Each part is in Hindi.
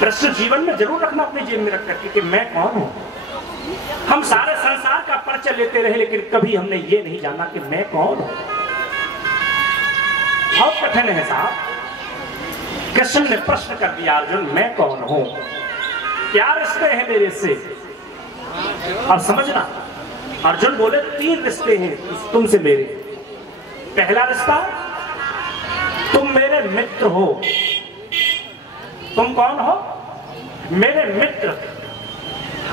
प्रश्न जीवन में जरूर रखना अपने जेब में रख करके कि मैं कौन हूं। हम सारे संसार का परिचय लेते रहे लेकिन कभी हमने ये नहीं जाना कि मैं कौन हूं। बहुत कठिन है साहब। कृष्ण ने प्रश्न कर दिया, अर्जुन मैं कौन हूं, क्या रिश्ते हैं मेरे से। अब समझना, अर्जुन बोले 3 रिश्ते हैं तुमसे मेरे। पहला रिश्ता, तुम मेरे मित्र हो। तुम कौन हो? मेरे मित्र।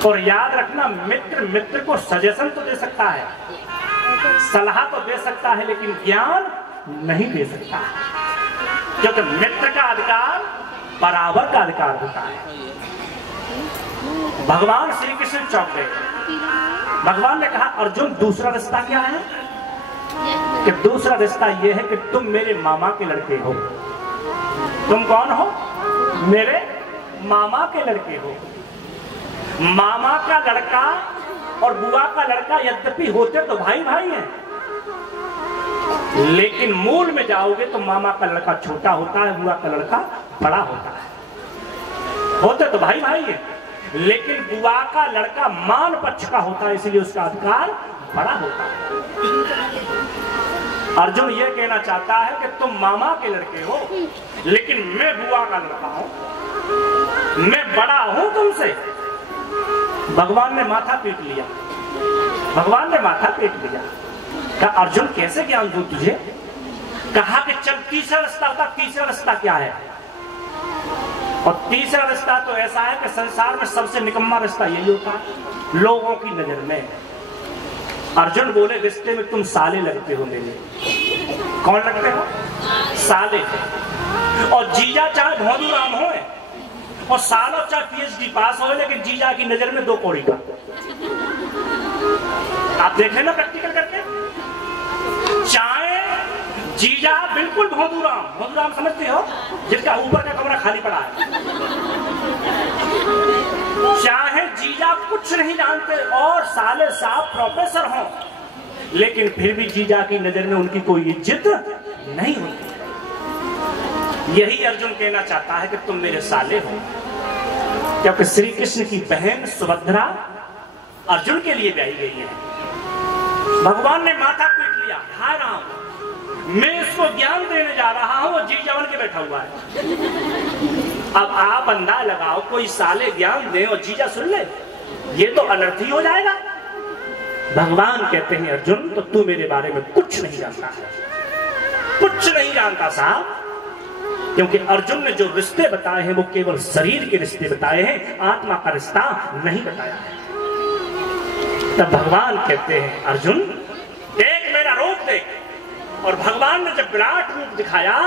और याद रखना, मित्र मित्र को सजेशन तो दे सकता है, सलाह तो दे सकता है, लेकिन ज्ञान नहीं दे सकता, क्योंकि मित्र का अधिकार बराबर का अधिकार होता है। भगवान श्री कृष्ण चौंक गए। भगवान ने कहा, अर्जुन दूसरा रिश्ता क्या है? कि दूसरा रिश्ता यह है कि तुम मेरे मामा के लड़के हो। तुम कौन हो? मेरे मामा के लड़के हो। मामा का लड़का और बुआ का लड़का यद्यपि होते तो भाई भाई हैं, लेकिन मूल में जाओगे तो मामा का लड़का छोटा होता है, बुआ का लड़का बड़ा होता है। होते तो भाई भाई है, लेकिन बुआ का लड़का मान पक्ष का होता है, इसलिए उसका अधिकार बड़ा होता है। अर्जुन ये कहना चाहता है कि तुम मामा के लड़के हो, लेकिन मैं बुआ का लड़का हूं, मैं बड़ा हूं तुमसे। भगवान ने माथा पीट लिया। भगवान ने माथा पीट लिया। कहा, अर्जुन कैसे ज्ञान दूं तुझे? कहा कि चल तीसरा रास्ता होता। तीसरा रास्ता क्या है? और तीसरा रिश्ता तो ऐसा है कि संसार में सबसे निकम्मा रिश्ता यही होता है लोगों की नजर में। अर्जुन बोले, रिश्ते में तुम साले लगते हो मेरे। कौन लगते हो? साले। और जीजा चाहे भोंदू राम हो और सालों चाहे PhD पास हो, लेकिन जीजा की नजर में 2 कौड़ी का। आप देख लेना प्रैक्टिकल करके। चाहे जीजा बिल्कुल भोंदू राम समझते हो, जिसका ऊपर का कमरा खाली पड़ा है। चाहे जीजा कुछ नहीं जानते और साले साहब प्रोफेसर हो, लेकिन फिर भी जीजा की नजर में उनकी कोई इज्जत नहीं होती। यही अर्जुन कहना चाहता है कि तुम मेरे साले हो, क्योंकि श्री कृष्ण की बहन सुभद्रा अर्जुन के लिए ब्याही गई है। भगवान ने माथा पीट लिया। हाय राम, मैं इसको ज्ञान देने जा रहा हूं, वो जी जवन के बैठा हुआ है। अब आप अंदाजा लगाओ, कोई साले ज्ञान दे और जीजा सुन ले, ये तो अनर्थ ही हो जाएगा। भगवान कहते हैं, अर्जुन तो तू मेरे बारे में कुछ नहीं जानता है, कुछ नहीं जानता साहब, क्योंकि अर्जुन ने जो रिश्ते बताए हैं वो केवल शरीर के रिश्ते बताए हैं, आत्मा का रिश्ता नहीं बताया है। तब भगवान कहते हैं, अर्जुन देख मेरा रूप देख। और भगवान ने जब विराट रूप दिखाया,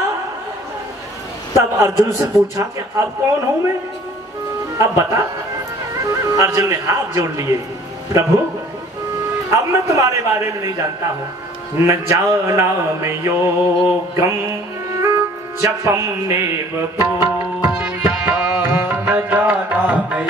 तब अर्जुन से पूछा कि अब कौन हूं मैं, अब बता। अर्जुन ने हाथ जोड़ लिए, प्रभु अब मैं तुम्हारे बारे में नहीं जानता हूं। न जाना मैं योगम जपम नेव पूजा, न जाना मैं